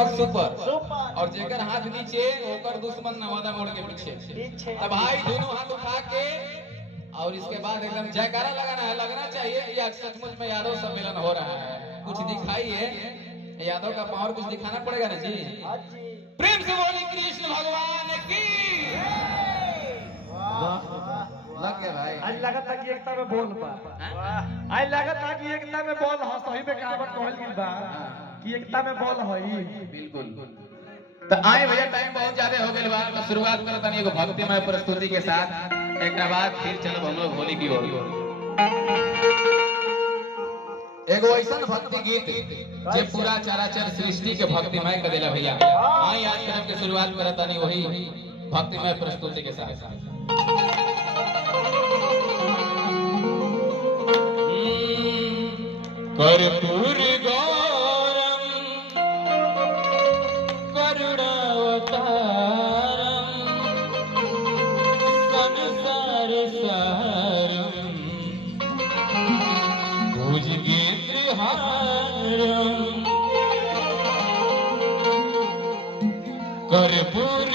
मत सुपर और जेकर हाथ नीचे होकर दुश्मन नवादा मोड़ के पीछे। अब भाई दोनों हाथ उठा के और इसके बाद एकदम जयकारा लगाना है, लगना चाहिए या सचमुच में यादव सम्मेलन हो रहा है। कुछ दिखाइए यादव का पावर, कुछ दिखाना पड़ेगा ना जी। प्रेम से बोले कृष्ण भगवान की। लग गया भाई। आज लगा था कि एकता में बोल बा, आज लगा था कि एकता में बोल हो, सही में कहावत कहल गई बा कि एकता में बोल होई। बिल्कुल। तो आए भैया टाइम बहुत ज्यादा हो गए बा, तो शुरुआत करत हनी एगो भक्तिमय प्रस्तुति के साथ। एक बाद फिर चलो हम लोग होली की ओर। एगो ऐसा भक्ति गीत जे पूरा चराचर सृष्टि के भक्तिमय कर देला भैया। आई आज करम के शुरुआत करत हनी वही भक्तिमय प्रस्तुति के साथ। कर्पूर गौरम करुणावतारम संसार सारम भुजगेन्द्रहारम कर्पूर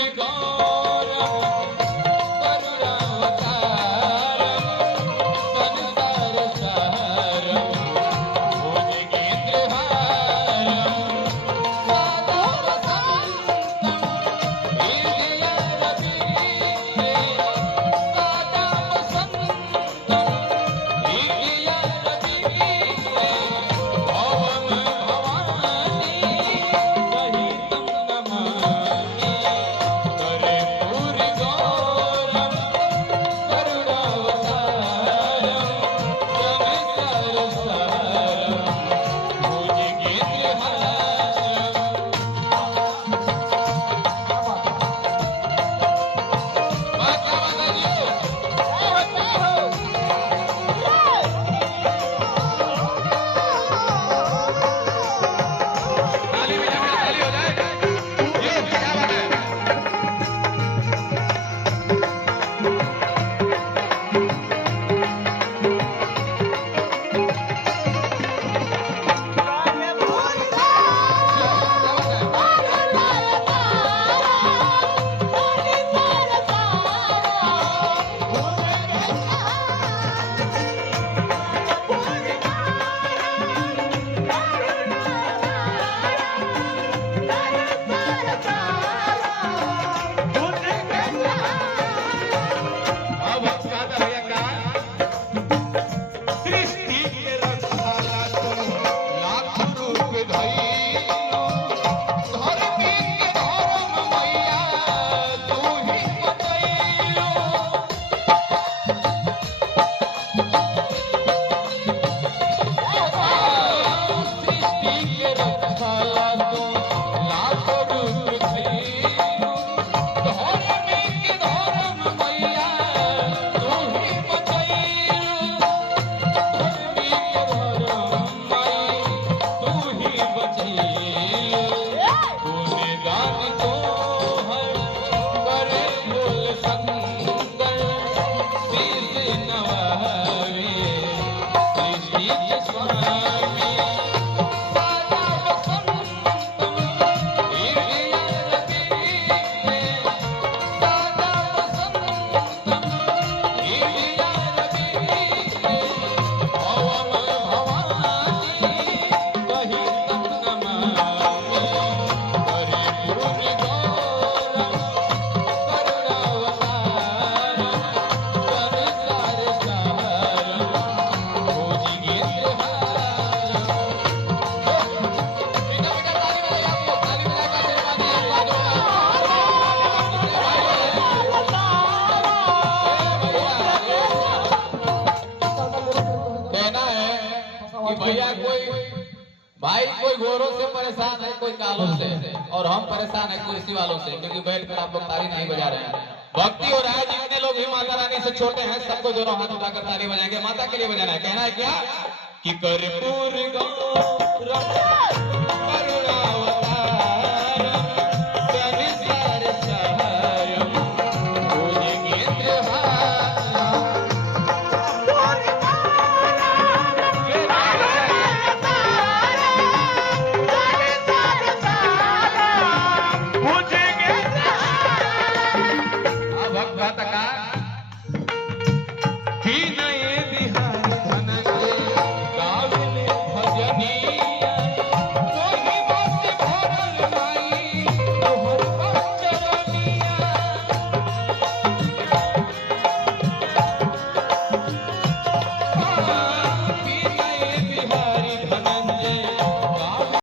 भैया भाई कोई गोरों से परेशान है, कोई कालों से, और हम परेशान है कुर्सी वालों से, क्योंकि बैठ कर आप लोग ताली नहीं बजा रहे हैं। भक्ति हो रहा है, जितने लोग भी माता रानी से छोटे हैं सबको दोनों हाथ उठाकर ताली बजाएंगे। माता के लिए बजाना है। कहना है क्या कि कर्पूर गौरम